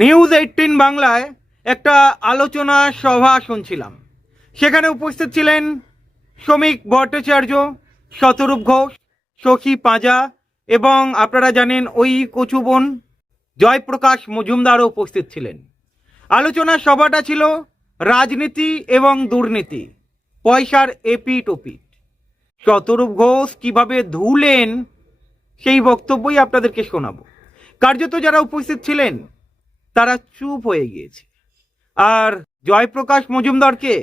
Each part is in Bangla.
নিউজ এইটিন বাংলায় একটা আলোচনা সভা শুনছিলাম। সেখানে উপস্থিত ছিলেন শ্রমিক ভট্টাচার্য, শতরূপ ঘোষ শশী পাঁজা এবং আপনারা জানেন ওই কচুবন জয়প্রকাশ মজুমদারও উপস্থিত ছিলেন। আলোচনা সভাটা ছিল রাজনীতি এবং দুর্নীতি, পয়সার এপিট ওপিট। শতরূপ ঘোষ কীভাবে ধুলেন সেই বক্তব্যই আপনাদেরকে শোনাবো। কার্যত যারা উপস্থিত ছিলেন তারা চুপ হয়ে গিয়েছে। আর জয়প্রকাশ মজুমদারকে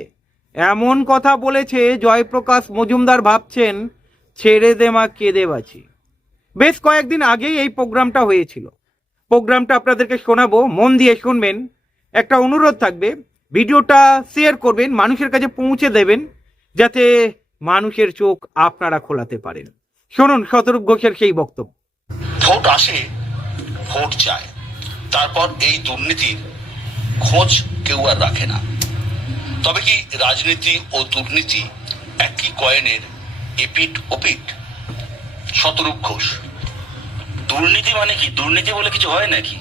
এমন কথা বলেছে, জয়প্রকাশ মজুমদার ভাবছেন, ছেড়ে দে মা, কেঁদে বাঁচি। বেশ কয়েকদিন আগেই এই প্রোগ্রামটা হয়েছিল। প্রোগ্রামটা আপনাদেরকে শোনাবো, মন দিয়ে শুনবেন। একটা অনুরোধ থাকবে, ভিডিওটা শেয়ার করবেন, মানুষের কাছে পৌঁছে দেবেন, যাতে মানুষের চোখ আপনারা খোলাতে পারেন। শুনুন, শতরূপ ঘোষের সেই বক্তব্য। ভোট আসে, ভোট যায়। তারপর এই দুর্নীতির খোঁজ কেউ আর রাখে না। তবে কি রাজনীতি ও দুর্নীতি একই কয়েনের এপিট ওপিট শতরূপ ঘোষ। দুর্নীতি মানে কি? দুর্নীতি বলে কিছু হয় নাকি?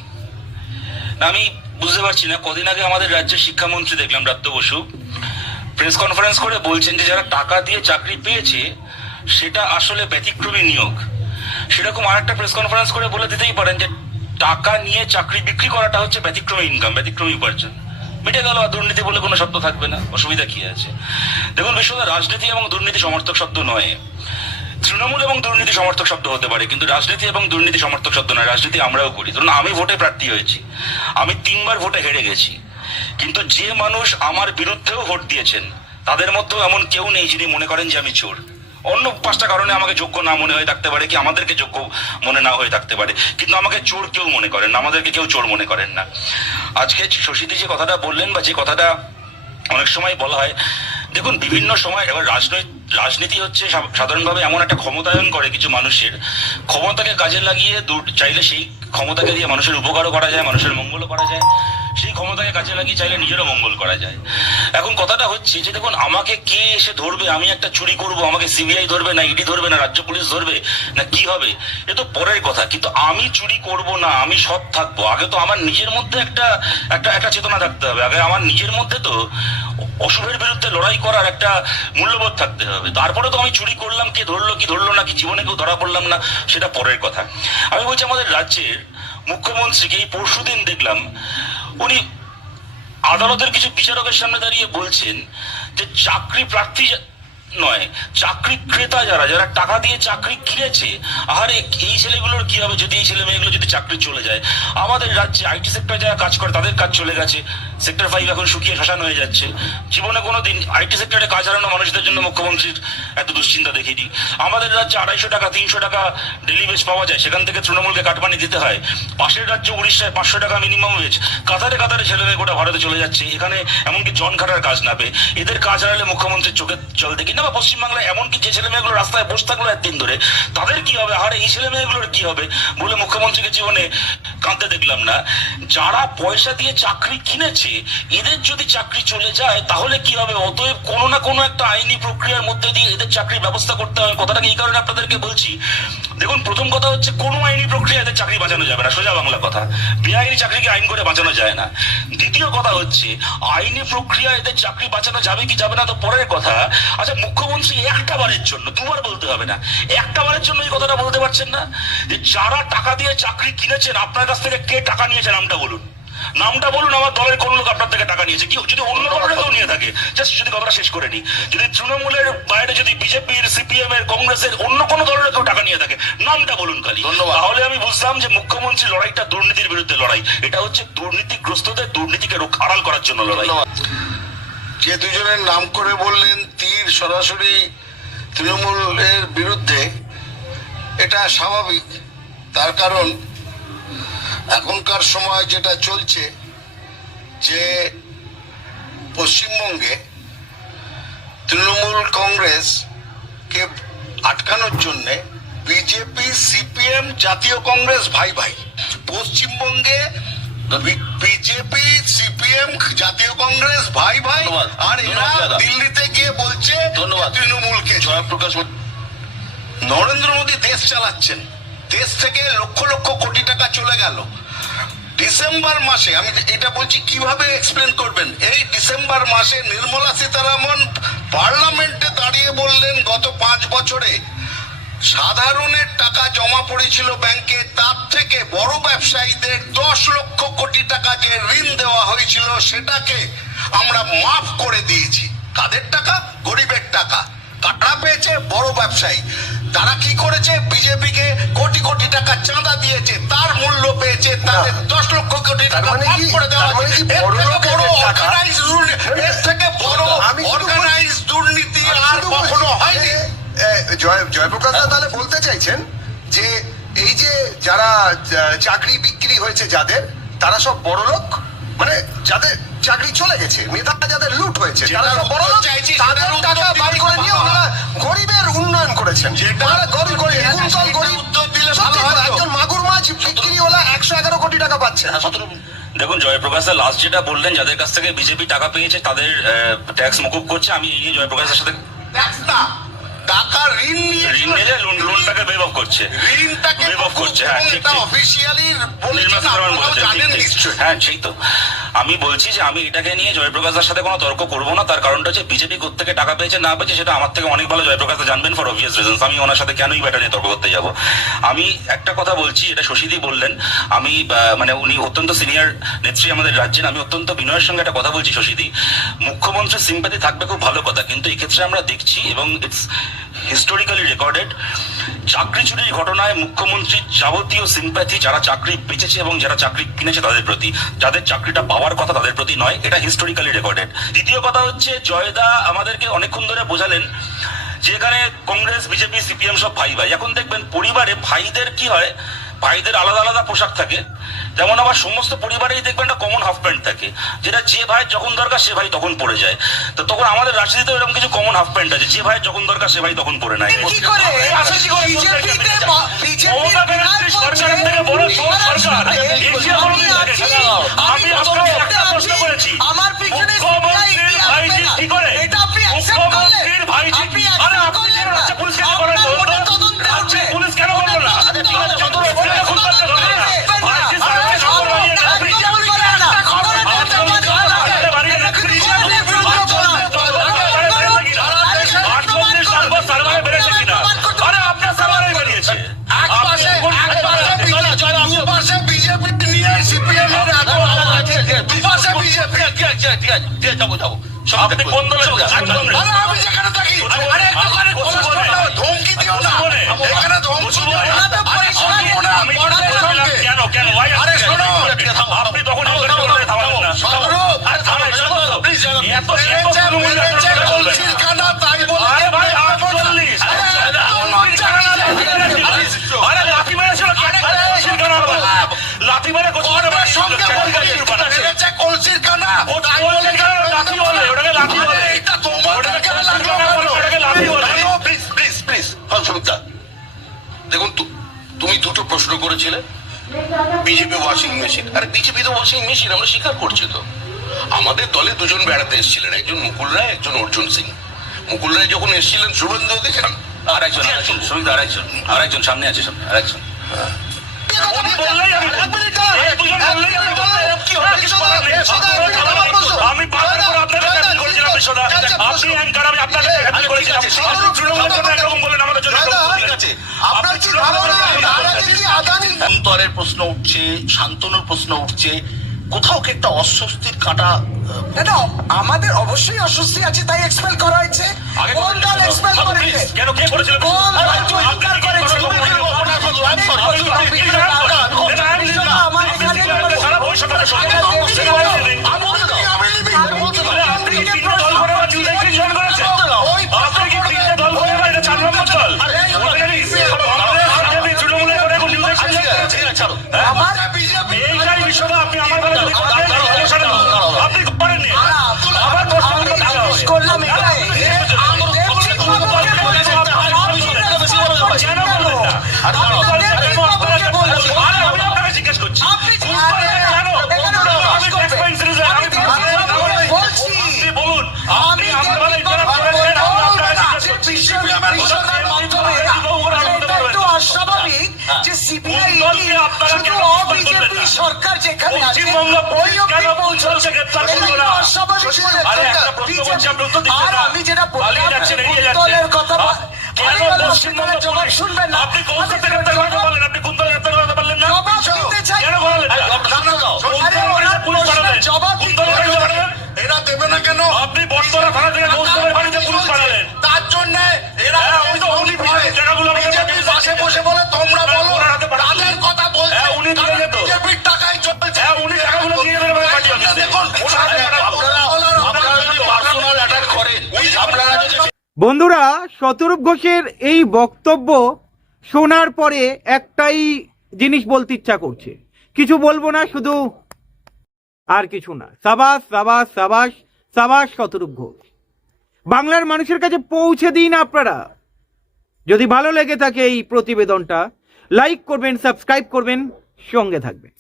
আমি বুঝতে পারছি না। কদিন আগে আমাদের রাজ্যের শিক্ষামন্ত্রী দেখলাম ব্রাত্য বসু। প্রেস কনফারেন্স করে বলছেন যে, যারা টাকা দিয়ে চাকরি পেয়েছে, সেটা আসলে ব্যতিক্রমী নিয়োগ। সেরকম আর একটা প্রেস কনফারেন্স করে বলে দিতেই পারেন যে টাকা নিয়ে চাকরি বিক্রি করাটা হচ্ছে ব্যতিক্রমী ইনকাম ব্যতিক্রমী উপার্জন। মিটে গেল আর দুর্নীতি বলে কোনো শব্দ থাকবে না, অসুবিধা কি আছে? দেখুন বিশ্বদা রাজনীতি এবং দুর্নীতি সমর্থক শব্দ নয়। তৃণমূল এবং দুর্নীতি সমর্থক শব্দ হতে পারে, কিন্তু রাজনীতি এবং দুর্নীতি সমর্থক শব্দ নয়, রাজনীতি আমরাও করি। ধরুন আমি ভোটে প্রার্থী হয়েছি, আমি তিনবার ভোটে হেরে গেছি, কিন্তু যে মানুষ আমার বিরুদ্ধেও ভোট দিয়েছেন, তাদের মধ্যেও এমন কেউ নেই যিনি মনে করেন যে আমি চোর। অন্য পাঁচটা কারণে আমাকে যোগ্য না মনে হয়ে থাকতে পারে কি, আমাদেরকে যোগ্য মনে না হয়ে থাকতে পারে। কিন্তু আমাকে চোর কেউ মনে করেন না, আমাদেরকে কেউ চোর মনে করেন না। আজকে শশীদি যে কথাটা বললেন বা যে কথাটা অনেক সময় বলা হয়, দেখুন, বিভিন্ন সময় এবার রাজনৈতিক রাজনীতি হচ্ছে সাধারণভাবে এমন একটা ক্ষমতায়ন করে কিছু মানুষের। ক্ষমতাকে কাজে লাগিয়ে চাইলে সেই ক্ষমতাকে দিয়ে মানুষের উপকারও করা যায়, মানুষের মঙ্গলও করা যায়। সেই ক্ষমতাকে কাজে লাগিয়ে চাইলে নিজেরও মঙ্গল করা যায়। এখন কথাটা হচ্ছে যে দেখুন, আমাকে কে এসে ধরবে? আমি একটা চুরি করব, আমাকে সিবিআই ধরবে না, ইডি ধরবে না, রাজ্য পুলিশ ধরবে? না কি হবে? এ তো পরের কথা। কিন্তু আমি চুরি করব না, আমি সৎ থাকব। আগে তো আমার নিজের মধ্যে একটা একটা একটা চেতনা থাকতে হবে। আগে আমার নিজের মধ্যে তো অশুভের বিরুদ্ধে লড়াই করার একটা মূল্যবোধ থাকতে হবে। তারপরে তো আমি চুরি করলাম, কে ধরলো, কি ধরলো না, কি জীবনে কেউ ধরা পড়লাম না, সেটা পরের কথা। আমি বলছি আমাদের রাজ্যের মুখ্যমন্ত্রীকে এই পরশুদিন দেখলাম উনি আদালতের কিছু বিচারকের সামনে দাঁড়িয়ে বলছেন যে চাকরি প্রার্থী নয়, চাকরি ক্রেতা যারা যারা টাকা দিয়ে চাকরি কিনেছে আরে এই ছেলেগুলোর কি হবে? যদি এই ছেলে মেয়েগুলো যদি চাকরি চলে যায়, আমাদের রাজ্যে আইটি সেক্টর যারা কাজ করে, তাদের কাজ চলে গেছে। সেক্টর ফাইভ এখন শুকিয়ে শ্মশান হয়ে যাচ্ছে। জীবনে কোনো দিন আইটি সেক্টরে কাজ হারানো মানুষদের জন্য মুখ্যমন্ত্রীর এত দুশ্চিন্তা দেখিনি আমাদের রাজ্যে আড়াইশো টাকা, তিনশো টাকা ডেলি বেজ পাওয়া যায়। সেখান থেকে তৃণমূলকে কাটমানি দিতে হয়। পাশের রাজ্য উড়িষ্যায় পাঁচশো টাকা মিনিমাম ওয়েজ কাতারে কাতারে ছেলে মেয়ে গোটা ভারতে চলে যাচ্ছে। এখানে এমনকি জন খাটার কাজ না পেয়ে। এদের কাজ হারালে মুখ্যমন্ত্রীর চোখে জল দেখি। না, বা পশ্চিমবাংলায় এমনকি যে ছেলে মেয়েগুলো রাস্তায় বসে থাকল একদিন ধরে, তাদের কি হবে? আর এই ছেলে মেয়েগুলোর কি হবে? বলে মুখ্যমন্ত্রীকে জীবনে কাঁদতে দেখলাম না। যারা পয়সা দিয়ে চাকরি কিনেছে, এদের যদি চাকরি চলে যায়, তাহলে কি হবে? অতএব কোনো না কোনো একটা আইনি প্রক্রিয়ার মধ্যে দিয়ে এদের চাকরির ব্যবস্থা করতে হবে। কথাটাকে এই কারণে আপনাদেরকে বলছি? দেখুন, প্রথম কথা হচ্ছে কোনো আইনি প্রক্রিয়াতে চাকরি বাঁচানো যাবে না। সোজা বাংলা কথা। বেআইনি চাকরিকে আইন করে বাঁচানো যায় না। দ্বিতীয় কথা হচ্ছে, আইনি প্রক্রিয়া এদের চাকরি বাঁচানো যাবে কি যাবে না তো পরের কথা। আচ্ছা মুখ্যমন্ত্রী একটা বারের জন্য, দুবার বলতে হবে না, একটা বারের জন্য এই কথাটা বলতে পারছেন না? যে যারা টাকা দিয়ে চাকরি কিনেছেন, আপনার কাছ থেকে কে টাকা নিয়েছেন নামটা বলুন। নামটা বলুন আমার দলের কোন লোক আপনার থেকে টাকা নিয়েছে? কি যদি অন্য দলের কেউ নিয়ে থাকে জাস্ট যদি কথাটা শেষ করে নি। যদি তৃণমূলের বাইরে যদি বিজেপির সিপিএম এর কংগ্রেসের অন্য কোনো দলের কেউ টাকা নিয়ে থাকে নামটা বলুন খালি। ধন্যবাদ। তাহলে আমি বুঝলাম যে মুখ্যমন্ত্রী লড়াইটা দুর্নীতির বিরুদ্ধে লড়াই। এটা হচ্ছে দুর্নীতিগ্রস্তদের দুর্নীতিকে রোখ- আড়াল করার জন্য লড়াই। ধন্যবাদ। যে দুজনের নাম করে বললেন তীর সরাসরি তৃণমূলের বিরুদ্ধে এটা স্বাভাবিক। তার কারণ এখনকার সময় যেটা চলছে যে পশ্চিমবঙ্গে তৃণমূল কংগ্রেসকে আটকানোর জন্য বিজেপি সিপিএম জাতীয় কংগ্রেস ভাই ভাই পশ্চিমবঙ্গে বিজেপি সিপিএম জাতীয় কংগ্রেস ভাই ভাই। আর এরা দিল্লিতে গিয়ে বলছে ধন্যবাদ। তৃণমূলকে জয়প্রকাশ নরেন্দ্র মোদী দেশ চালাচ্ছেন দেশ থেকে লক্ষ লক্ষ কোটি টাকা চলে গেল। ডিসেম্বর মাসে, আমি এটা বলছি, কীভাবে এক্সপ্লেন করবেন? এই ডিসেম্বর মাসে নির্মলা সীতারামন পার্লামেন্টে দাঁড়িয়ে বললেন গত পাঁচ বছরে, সাধারণের টাকা জমা পড়েছিল ব্যাংকে, তার থেকে বড় ব্যবসায়ীদের দশ লক্ষ কোটি টাকা যে ঋণ দেওয়া হয়েছিল, সেটাকে আমরা মাফ করে দিয়েছি। কাদের টাকা? গরিবের টাকা। কাটা পেয়েছে বড় ব্যবসায়ী। তারা কি করেছে? বিজেপিকে কোটি কোটি টাকা চাঁদা দিয়েছে তার মূল্য পেয়েছে তাদের দশ লক্ষ কোটি টাকা মানে মাফ কি- করে দেওয়া মানে হয়েছে। এর থেকে বড় দুর্নীতি- এর থেকে বড় অর্গানাইজ দুর্নীতি আর কখনো হয়নি। জয় জয়প্রকাশ দা তাহলে বলতে চাইছেন যে এই যে যারা চাকরি বিক্রি হয়েছে যাদের তারা সব বড় লোক? মানে যাদের চাকরি চলে গেছে মেধা যাদের লুট হয়েছে তারা সব বড় লোক? চাইছি, তাদের সেটার টাকা উত্তর বার দিলেই করে তো নিয়ে ভালো ওনারা গরিবের করেছেন? গরিব গরিব কুন্তল গরিব। উত্তর দিলে সত্যি ভালো কথা, হতো। একজন মাগুর মাছ বিক্রিওয়ালা একশো এগারো কোটি টাকা পাচ্ছে। দেখুন জয়প্রকাশ লাস্ট যেটা বললেন যাদের কাছ থেকে বিজেপি টাকা পেয়েছে তাদের ট্যাক্স মকুব করছে। আমি এই নিয়ে জয়প্রকাশের সাথে ট্যাক্স না টাকা ঋণ নিয়ে ঋণ নিলে লোন লোনটাকে বেভ করছে। ঋণটাকে off করছে, হ্যাঁ, ঠিক, ঠিক। অফিসিয়ালি সীতারামন জানেন ঠিক। নিশ্চয়ই। হ্যাঁ সেই তো। আমি বলছি যে আমি এটাকে নিয়ে জয়প্রকাশের সাথে কোনো তর্ক করব না। তার কারণটা হচ্ছে বিজেপি থেকে টাকা পেয়েছে, না পেয়েছে, সেটা আমার থেকে অনেক ভালো জয়প্রকাশ জানবেন ফর অবভিয়াস রিজনস আমি ওনার সাথে কেনই ব্যাটা নিয়ে তর্ক করতে যাব? আমি একটা কথা বলছি, এটা শশীদি বললেন। আমি মানে উনি অত্যন্ত সিনিয়র নেত্রী আমাদের রাজ্যের। আমি অত্যন্ত বিনয়ের সঙ্গে একটা কথা বলছি শশীদি। মুখ্যমন্ত্রীর সিম্পাতি থাকবে খুব ভালো কথা, কিন্তু এক্ষেত্রে আমরা দেখছি এবং ইটস হিস্টোরিক্যালি রেকর্ডেড চাকরি চুরির ঘটনায় মুখ্যমন্ত্রীর যাবতীয় সিম্প্যাথি যারা চাকরি বেঁচেছে এবং যারা চাকরি কিনেছে তাদের প্রতি, যাদের চাকরিটা পাওয়ার কথা তাদের প্রতি নয়, এটা হিস্টোরিক্যালি রেকর্ডেড দ্বিতীয় কথা হচ্ছে, জয়দা আমাদেরকে অনেকক্ষণ ধরে বোঝালেন যেখানে কংগ্রেস, বিজেপি, সিপিএম সব ভাই ভাই এখন দেখবেন পরিবারে ভাইদের কি হয়, ভাইদের আলাদা আলাদা পোশাক থাকে যেমন আবার সমস্ত পরিবারেই দেখবেন একটা কমন হাফ প্যান্ট থাকে যেটা যে ভাই যখন দরকার সে ভাই তখন পরে যায়। তো তখন আমাদের রাজনীতিতে এরকম কিছু কমন হাফ প্যান্ট আছে যে ভাই যখন দরকার সে ভাই তখন পরে নেয়? মমতা ব্যানার্জি সরকারের থেকে বড় সব সরকার এশিয়া আমি কোনোদিন আছি, দেখেনি। আমি আমি আপনাকে একটা তদন্তে প্রশ্ন আছি। করেছি আমার পিছনে মুখ্যমন্ত্রীর CBI ভাইজি আসবে না। কি করে এটা আপনি accept করলেন? মুখ্যমন্ত্রীর ভাইজি আপনি আরে accept আপনি করলেন কেন না? রাজ্য পুলিশকে দিয়ে করেন আপনার তদন্ত? ওটা তদন্তে রাজ্য উঠবে। পুলিশ কেন করল না? ওটা আরে ঠিক আছে, তদন্তে চতুর উঠবে। এখন বাজে ধরে না। দেখবেন না। ভাইজি আরে সামনে খবর আপনি বানিয়ে একদম আপনি ভুল করেন না। খবরের আপনি কাগজে আপনি প্রমাণ করা আপনি আছে। বাড়িয়ে এটা রাখছেন। কিন্তু খবরের বিরুদ্ধে বলা। আটচল্লিশ নম্বর সার্ভারে বেড়েছে কিনা? আরে আপনার সার্ভারে বেরিয়েছে। এক পাশে আপনি কোন- এক পাশে বিজেপি দু পাশে বিজেপি নিয়ে সিপিএম এর এত আলাদা আছে দু পাশে বিজেপি আপনি কোন প্রশ্ন বিজেপি ওয়াশিং মেশিন আরে বিজেপি তো ওয়াশিং মেশিন আমরা স্বীকার করছি তো। আমাদের দলে দুজন বেড়াতে এসেছিলেন একজন মুকুল রায় একজন অর্জুন সিং। মুকুল রায় যখন এসেছিলেন শুভেন্দু দেখেন আর একজন আরেকজন সুমিত আরেকজন আরেকজন সামনে আছে সামনে আরেকজন আমি বারবার আপনাকে করেছিলাম বিশ্বদা। আপনি অ্যাঙ্কার, আমি আপনাকে করেছিলাম। আপনি তৃণমূলের একরকম বললেন, আমাদের জন্য আপনার অন্তরের প্রশ্ন উঠছে শান্তনুর প্রশ্ন উঠছে। কোথাও কি একটা অস্বস্তির কাটা না, আমাদের অবশ্যই অস্বস্তি আছে তাই এক্সপেল করা হয়েছে। কোন দল এক্সপেল করেছে? কেন কে করেছিল কোন কি করেছে? আমার তুমি কি বলব? I'm sorry, I'm sorry, I'm sorry, আমি please, না, I'm না, sorry. না, আমি না, আমার এখানে আপনি সারা ভবিষ্যৎটা শুনুন। এটা আপনি দেবী বলেছিলেন, আমি বলছি, আমি লিখি, আমি বলতে পারি। বলে আপনি কি তিনটে দল করে আবার নিউজে কি জয়েন করেছেন? আপনি কি তিনটে দল করে আবার এটা চার নম্বর দল? ওটা জানিস? কংগ্রেস, বিজেপি, তৃণমূলে করে এখন নিউজে কি জয়েন করেছে? হ্যাঁ? আমার বিজেপি এইটাই বিষয়টা আপনি আমার বেলা যদি করতেন, সমস্যা নেই। আপনি করেননি। আমার প্রশ্ন আমি উত্তর দিতে হবে। জিজ্ঞেস করলাম এটাই আমি দেবজিৎ বাবুকে বলেছি, কেন বললেন না? আমি তো দেবজিৎ বাবুকে বলছি। আরে আমি আপনাকে জিজ্ঞেস করছি। আপনি বুঝতে আরে, পারছেন কেন? এখানে আমি প্রশ্ন tax করবেন। paying citizen, আমি আমি দেবজিৎ বাবুকে বলছি। আপনি বলুন, আমি আপনি আপনার বেলা দেবজিৎ ইন্টারাপ্ট বাবুকে করেছেন, আমি বলব আপনাকে না। জিজ্ঞেস করছি। বিশ্বনাথ বিশ্বনাথের মাধ্যমে এটা একটু অস্বাভাবিক যে সিবিআই কোন দলকে আপনারা শুধু কেন অবিজেপি বলবেন না? সরকার যেখানে আরে একটা প্রশ্ন করছি, আপনি উত্তর দিচ্ছেন আর আমি যেটা বললাম কথা কেন পশ্চিমবঙ্গ জবাব শুনবেন না। আপনি কৌশল আমি গ্রেপ্তার করতে পারলেন, আপনি কুন্তল গ্রেপ্তার করতে পারলেন না? জবাব দিতে চাই। কেন আরে পুলিশ পাঠালেন। জবাব দিতে কুন্তলের এরা দেবে না কেন আপনি বটতলা থানা থেকে কৌশলের বাড়িতে পুলিশ পাঠালেন তার জন্য এরা হ্যাঁ, ওই তো উনি বিজেপির জায়গাগুলো আমাদের বিজেপির পাঠিয়ে পাশে দিয়েছে। বসে বলে তোমরা হ্যাঁ, বলো ওনার হাতে পাঠান। তাদের কথা বলছে হ্যাঁ, উনি দিয়ে যেত। বিজেপির টাকায় চলছে হ্যাঁ, উনি টাকাগুলো দিয়ে দেবেন আমাদের পার্টি অফিসে। দেখুন ওনার হাতে পাঠান। আপনারা আপনারা যদি পার্সোনাল অ্যাটাক করেন আপনারা যদি বন্ধুরা, শতরূপ ঘোষের এই বক্তব্য শোনার পরে একটাই জিনিস বলতে ইচ্ছা করছে। কিছু বলব না, শুধু আর কিছু না। সাবাস সাবাস সাবাস সাবাস শতরূপ ঘোষ। বাংলার মানুষের কাছে পৌঁছে দিন আপনারা। যদি ভালো লেগে থাকে এই প্রতিবেদনটা লাইক করবেন সাবস্ক্রাইব করবেন, সঙ্গে থাকবেন।